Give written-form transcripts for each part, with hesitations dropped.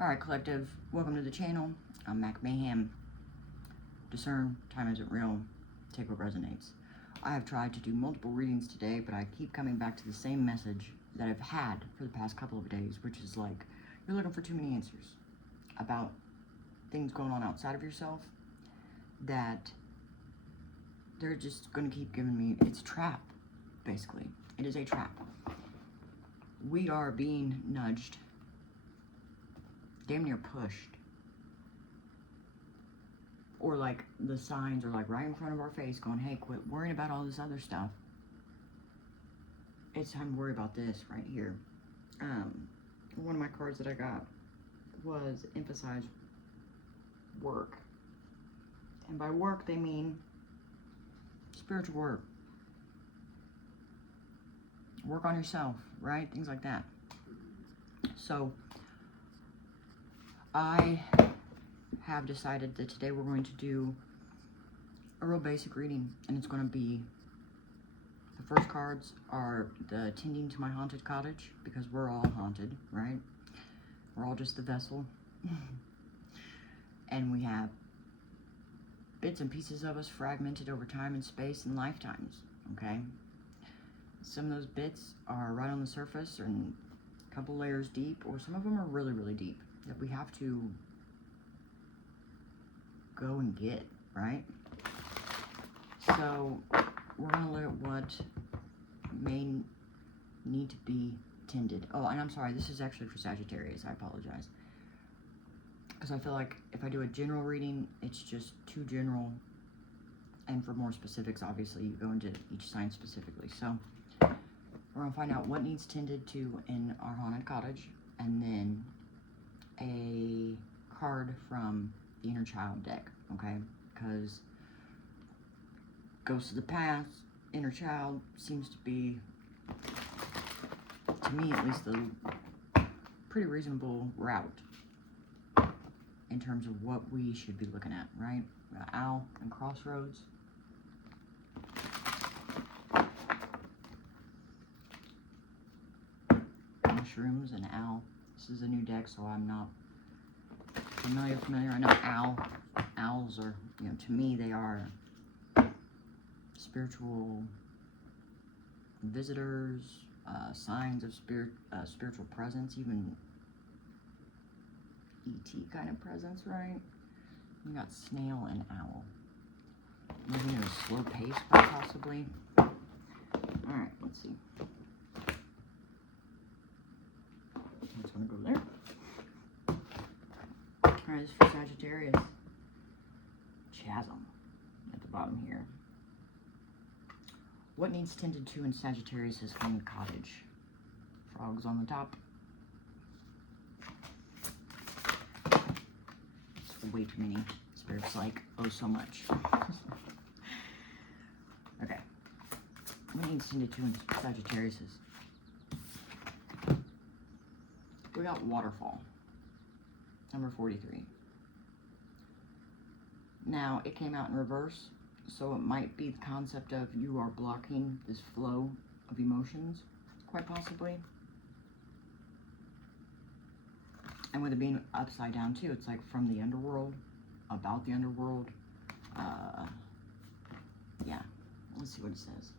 Alright, collective, welcome to the channel. I'm Mac Mayhem. Discern, time isn't real, take what resonates. I have tried to do multiple readings today, but I keep coming back to the same message that I've had for the past couple of days, which is like, you're looking for too many answers about things going on outside of yourself that they're just going to keep giving me. It's a trap, basically. It is a trap. We are being nudged, damn near pushed, or like the signs are like right in front of our face going, hey, quit worrying about all this other stuff. It's time to worry about this right here. One of my cards that I got was emphasize work. And by work, they mean spiritual work. Work on yourself, right? Things like that. So, I have decided that today we're going to do a real basic reading, and it's going to be, the first cards are the tending to my haunted cottage, because we're all haunted, right? We're all just the vessel. And we have bits and pieces of us fragmented over time and space and lifetimes, okay? Some of those bits are right on the surface and a couple layers deep, or some of them are really, really deep that we have to go and get, right? So we're going to look at what may need to be tended. Oh, and I'm sorry, this is actually for Sagittarius. I apologize. Because I feel like if I do a general reading, it's just too general. And for more specifics, obviously, you go into each sign specifically. So we're going to find out what needs tended to in our haunted cottage, and then a card from the inner child deck, okay? Because ghosts of the past, inner child seems to be, to me at least, the pretty reasonable route in terms of what we should be looking at, right? Owl and crossroads. Mushrooms and owl. This is a new deck, so I'm not familiar. I know owls are, you know, to me they are spiritual visitors, signs of spiritual presence, even ET kind of presence, right? We got snail and owl. Maybe at a slow pace, possibly. Alright, let's see. I'm just gonna go there. Alright, this is for Sagittarius. Chasm at the bottom here. What needs tended to in Sagittarius' haunted cottage? Frogs on the top. It's way too many. Spirit's like, oh, so much. Okay. What needs tended to in Sagittarius'? We got waterfall. Number 43. Now, it came out in reverse, so it might be the concept of you are blocking this flow of emotions, quite possibly. And with it being upside down too, it's like from the underworld, about the underworld. Yeah, let's see what it says.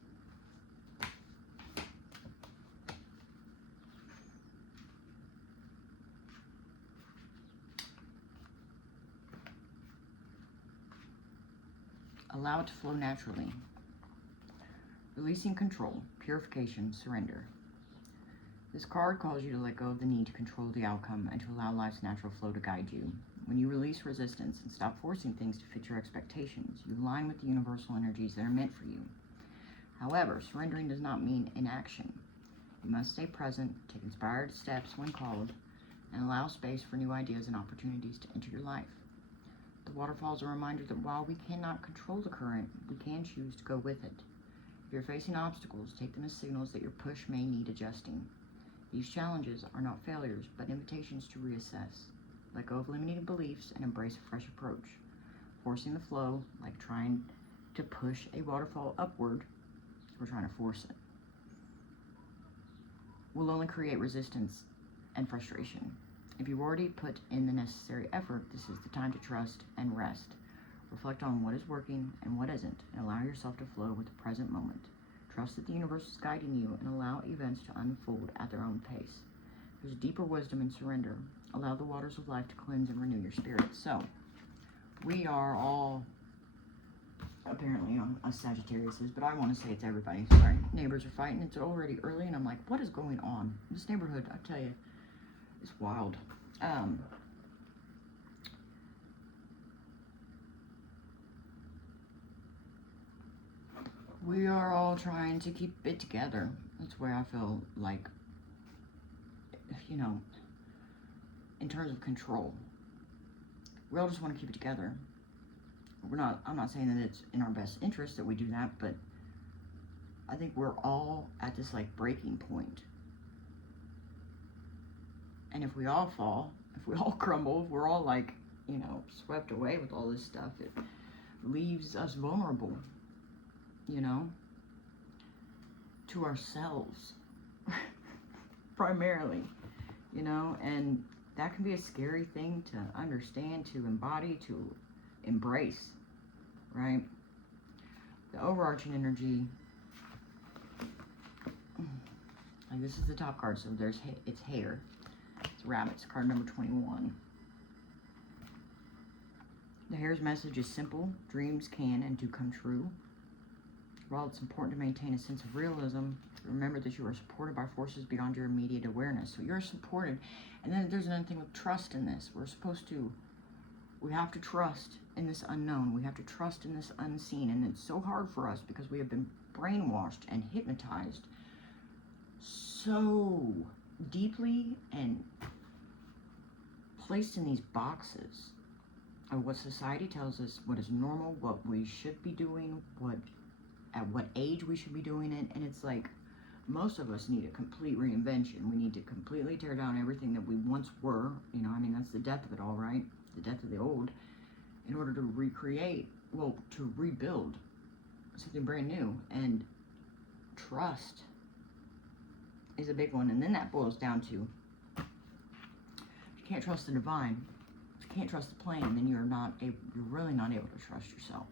Allow it to flow naturally. Releasing control, purification, surrender. This card calls you to let go of the need to control the outcome and to allow life's natural flow to guide you. When you release resistance and stop forcing things to fit your expectations, you align with the universal energies that are meant for you. However, surrendering does not mean inaction. You must stay present, take inspired steps when called, and allow space for new ideas and opportunities to enter your life. The waterfall is a reminder that while we cannot control the current, we can choose to go with it. If you're facing obstacles, take them as signals that your push may need adjusting. These challenges are not failures, but invitations to reassess. Let go of limiting beliefs and embrace a fresh approach. Forcing the flow, like trying to push a waterfall upward, we're trying to force it, will only create resistance and frustration. If you've already put in the necessary effort, this is the time to trust and rest. Reflect on what is working and what isn't, and allow yourself to flow with the present moment. Trust that the universe is guiding you, and allow events to unfold at their own pace. There's deeper wisdom in surrender. Allow the waters of life to cleanse and renew your spirit. So, we are all apparently on us Sagittarius, but I want to say it's everybody. Sorry. Neighbors are fighting. It's already early, and I'm like, what is going on? This neighborhood, I tell you, is wild. We are all trying to keep it together. That's where I feel like, you know, in terms of control, we all just want to keep it together. I'm not saying that it's in our best interest that we do that, but I think we're all at this like breaking point. And if we all fall, if we all crumble, if we're all like, you know, swept away with all this stuff, it leaves us vulnerable, you know, to ourselves, primarily, you know, and that can be a scary thing to understand, to embody, to embrace, right? The overarching energy, like this is the top card, so it's hair, it's rabbits, card number 21. The hare's message is simple: dreams can and do come true. While it's important to maintain a sense of realism, remember that you are supported by forces beyond your immediate awareness. So you're supported. And then there's another thing with trust in this. We have to trust in this unknown. We have to trust in this unseen. And it's so hard for us because we have been brainwashed and hypnotized so deeply and placed in these boxes of what society tells us, what is normal, what we should be doing, at what age we should be doing it. And it's like, most of us need a complete reinvention. We need to completely tear down everything that we once were. You know, I mean, that's the death of it all, right? The death of the old, in order to recreate, well, to rebuild something brand new. And trust is a big one. And then that boils down to, if you can't trust the divine, if you can't trust the plan, then you're really not able to trust yourself.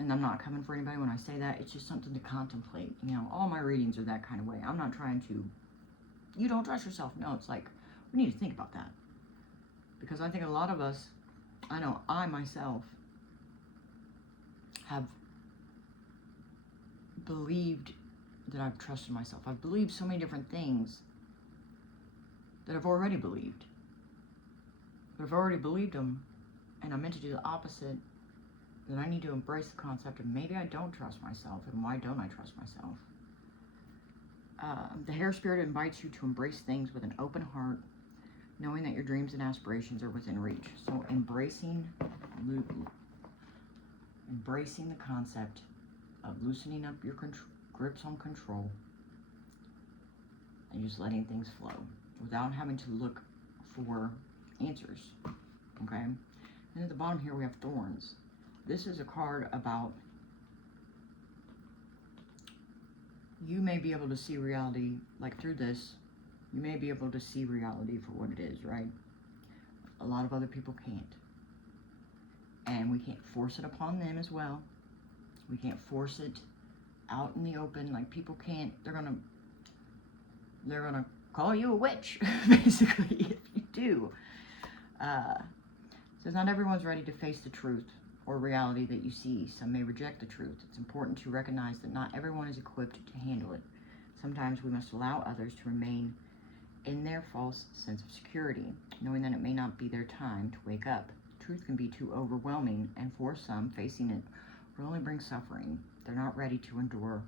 And I'm not coming for anybody when I say that. It's just something to contemplate. You know, all my readings are that kind of way. I'm not trying to, you don't trust yourself. No, it's like, we need to think about that. Because I think a lot of us, I know I myself have believed that I've trusted myself. I've believed so many different things that I've already believed. But I've already believed them, and I'm meant to do the opposite. Then I need to embrace the concept of maybe I don't trust myself, and why don't I trust myself? The hare spirit invites you to embrace things with an open heart, knowing that your dreams and aspirations are within reach. So embracing the concept of loosening up your grips on control and just letting things flow without having to look for answers, okay? And at the bottom here we have thorns. This is a card about you may be able to see reality, like through this, you may be able to see reality for what it is, right? A lot of other people can't. And we can't force it upon them as well. We can't force it out in the open. Like, people can't, they're gonna call you a witch, basically, if you do. So not everyone's ready to face the truth or reality that you see. Some may reject the truth. It's important to recognize that not everyone is equipped to handle it. Sometimes we must allow others to remain in their false sense of security, knowing that it may not be their time to wake up. Truth can be too overwhelming, and for some, facing it will only bring suffering. They're not ready to endure.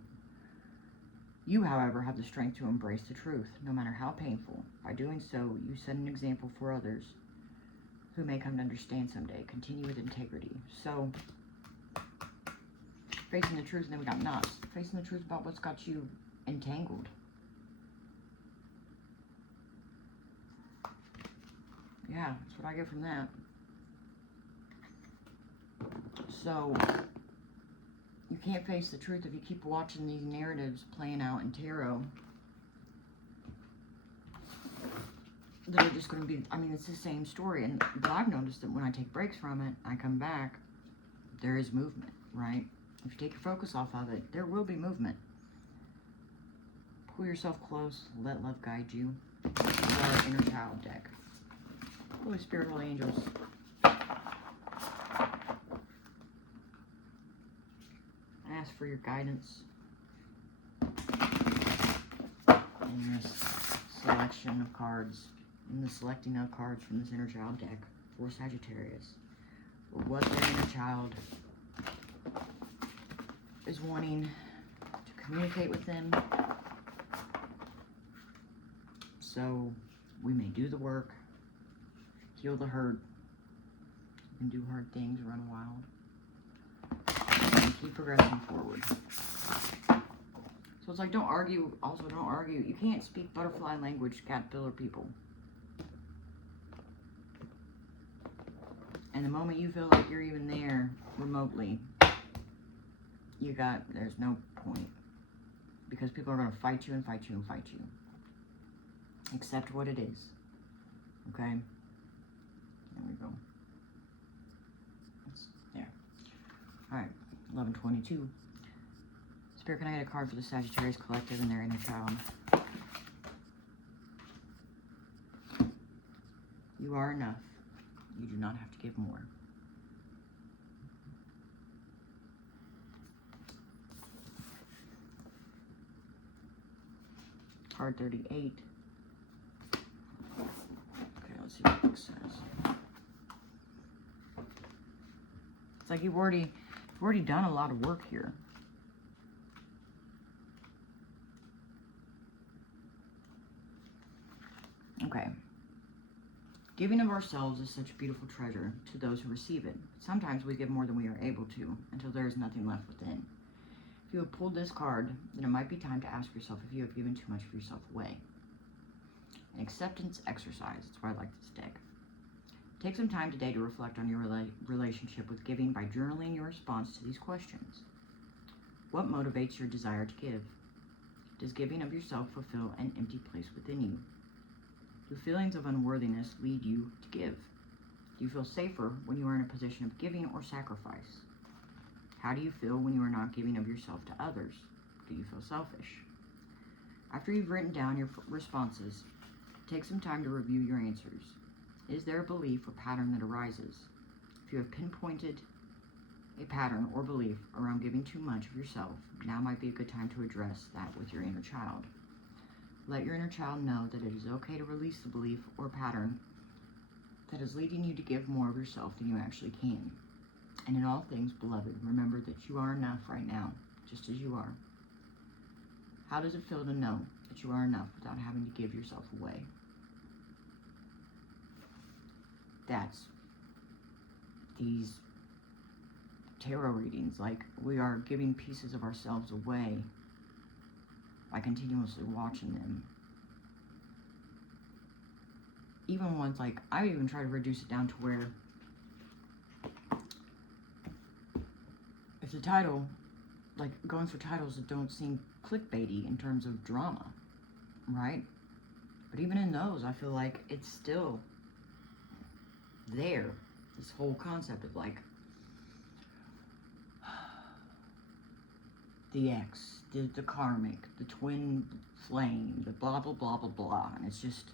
You, however, have the strength to embrace the truth, no matter how painful. By doing so, you set an example for others who may come to understand someday. Continue with integrity. So, facing the truth, and then we got knots. Facing the truth about what's got you entangled. Yeah, that's what I get from that. So, you can't face the truth if you keep watching these narratives playing out in tarot. that are just going to be, I mean, it's the same story. But I've noticed that when I take breaks from it, I come back, there is movement, right? If you take your focus off of it, there will be movement. Pull yourself close. Let love guide you. This is our inner child deck. Holy Spirit, Holy Angels. Ask for your guidance in this selection of cards, in the selecting of cards from this inner child deck for Sagittarius. What their inner child is wanting to communicate with them, so we may do the work, heal the hurt, and do hard things, run wild, and keep progressing forward. So it's like, don't argue. Also, don't argue. You can't speak butterfly language, caterpillar people. And the moment you feel like you're even there remotely, there's no point. Because people are going to fight you and fight you and fight you. Accept what it is. Okay? There we go. That's there. Alright, 1122. Spirit, can I get a card for the Sagittarius Collective and their inner child? You are enough. You do not have to give more. Card 38. Okay, let's see what the book says. It's like you've already done a lot of work here. Okay. Giving of ourselves is such a beautiful treasure to those who receive it. Sometimes we give more than we are able to, until there is nothing left within. If you have pulled this card, then it might be time to ask yourself if you have given too much of yourself away. An acceptance exercise, that's why I like this deck. Take some time today to reflect on your relationship with giving by journaling your response to these questions. What motivates your desire to give? Does giving of yourself fulfill an empty place within you? Do feelings of unworthiness lead you to give? Do you feel safer when you are in a position of giving or sacrifice? How do you feel when you are not giving of yourself to others? Do you feel selfish? After you've written down your responses, take some time to review your answers. Is there a belief or pattern that arises? If you have pinpointed a pattern or belief around giving too much of yourself, now might be a good time to address that with your inner child. Let your inner child know that it is okay to release the belief or pattern that is leading you to give more of yourself than you actually can. And in all things, beloved, remember that you are enough right now, just as you are. How does it feel to know that you are enough without having to give yourself away? That's these tarot readings, like we are giving pieces of ourselves away by continuously watching them. Even ones like, I even try to reduce it down to where if the title, like going for titles that don't seem clickbaity in terms of drama, right? But even in those, I feel like it's still there. This whole concept of like, the X, the karmic, the twin flame, the blah, blah, blah, blah, blah. And it's just,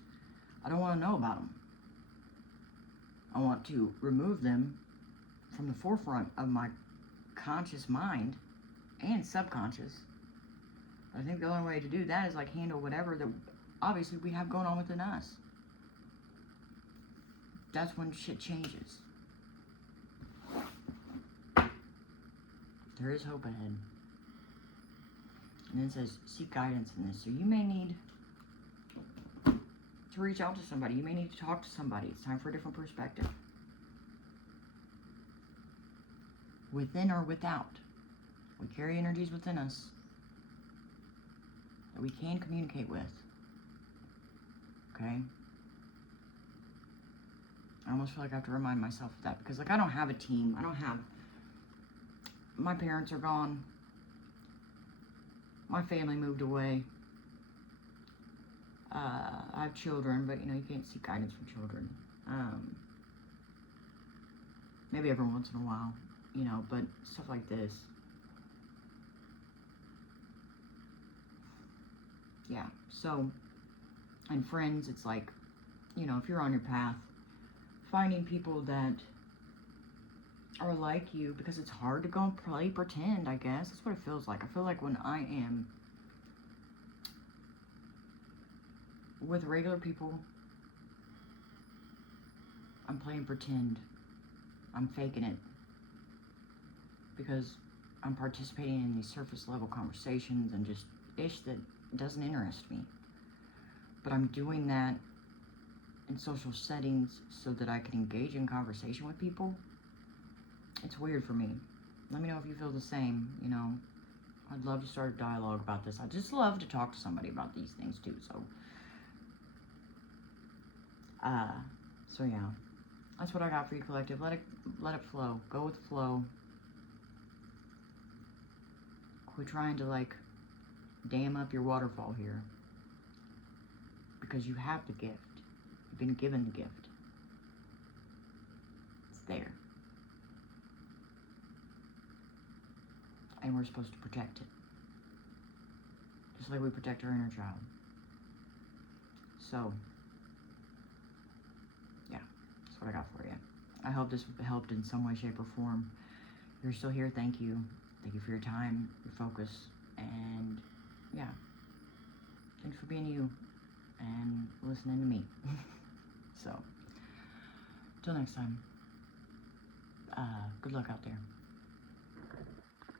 I don't want to know about them. I want to remove them from the forefront of my conscious mind and subconscious. I think the only way to do that is like handle whatever that obviously we have going on within us. That's when shit changes. There is hope ahead. And then it says, seek guidance in this. So you may need to reach out to somebody. You may need to talk to somebody. It's time for a different perspective. Within or without. We carry energies within us that we can communicate with. Okay? I almost feel like I have to remind myself of that. Because, like, I don't have a team. My parents are gone. My family moved away. I have children, but, you know, you can't seek guidance from children. Maybe every once in a while, you know, but stuff like this. Yeah, so, and friends, it's like, you know, if you're on your path, finding people that are like you, because it's hard to go and play pretend, I guess. That's what it feels like. I feel like when I am with regular people, I'm playing pretend. I'm faking it. Because I'm participating in these surface level conversations and just ish that doesn't interest me. But I'm doing that in social settings so that I can engage in conversation with people. It's weird for me. Let me know if you feel the same, you know. I'd love to start a dialogue about this. I just love to talk to somebody about these things too, so. So yeah. That's what I got for you, collective. Let it flow. Go with the flow. Quit trying to, like, dam up your waterfall here. Because you have the gift. You've been given the gift. It's there. And we're supposed to protect it. Just like we protect our inner child. So, yeah, that's what I got for you. I hope this helped in some way, shape, or form. If you're still here, thank you. Thank you for your time, your focus, and yeah. Thanks for being you and listening to me. So, till next time, good luck out there.